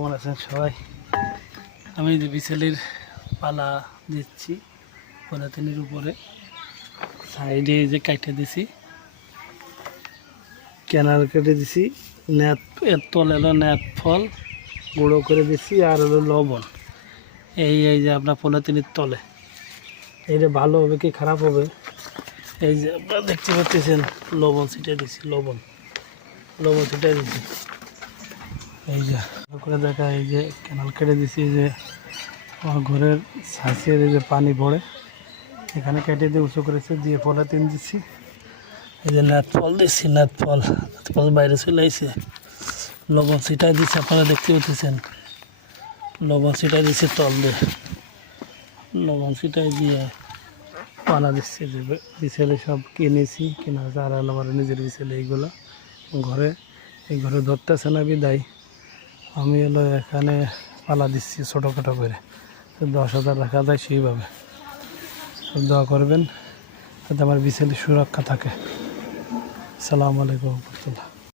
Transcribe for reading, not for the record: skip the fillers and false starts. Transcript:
কেমন আছেন সবাই? আমি যে বিছালির পালা দিচ্ছি পলিথিনের উপরে, সাইডে যে কাটে দিছি, ক্যানাল কেটে দিছি, নেট এর তল এলো নেট ফল গুঁড়ো করে দিছি, আর হলো লবণ। এই যে আপনার পলিথিনের তলে এইটা ভালো হবে কি খারাপ হবে, এই যে আপনারা দেখতে পাচ্ছেন লবণ ছিটিয়ে দিছি, লবণ ছিটিয়ে দিছি। এই যে করে দেখা, এই যে ক্যানাল কেটে দিছি, এই যে আমার ঘরের ছাঁচের এই যে পানি পড়ে এখানে কেটে দিয়ে উঁচু করেছে, দিয়ে পলিথিন দিচ্ছি। এই যে নেট ফল দিচ্ছি, নেট ফল বাইরে চলে আসছে, লবণ ছিটাই দিচ্ছে, আপনারা দেখতে পাচ্ছেন লবণ ছিটাই দিচ্ছে তল দিয়ে, লবণ ছিটাই দিয়ে পালা দিচ্ছে। যে বিছেলে সব কিনেছি, কেনা আছে, আর আমার নিজের বিছেলে এইগুলো ঘরে, এই ঘরে ধরতেছে না বিদায় আমি হলো এখানে পালা দিচ্ছি ছোটোখাটো করে, 10,000 রাখা যায় সেইভাবে। দোয়া করবেন যাতে আমার বিছেলে সুরক্ষা থাকে। আসসালামু আলাইকুম রহমতুল্লাহ।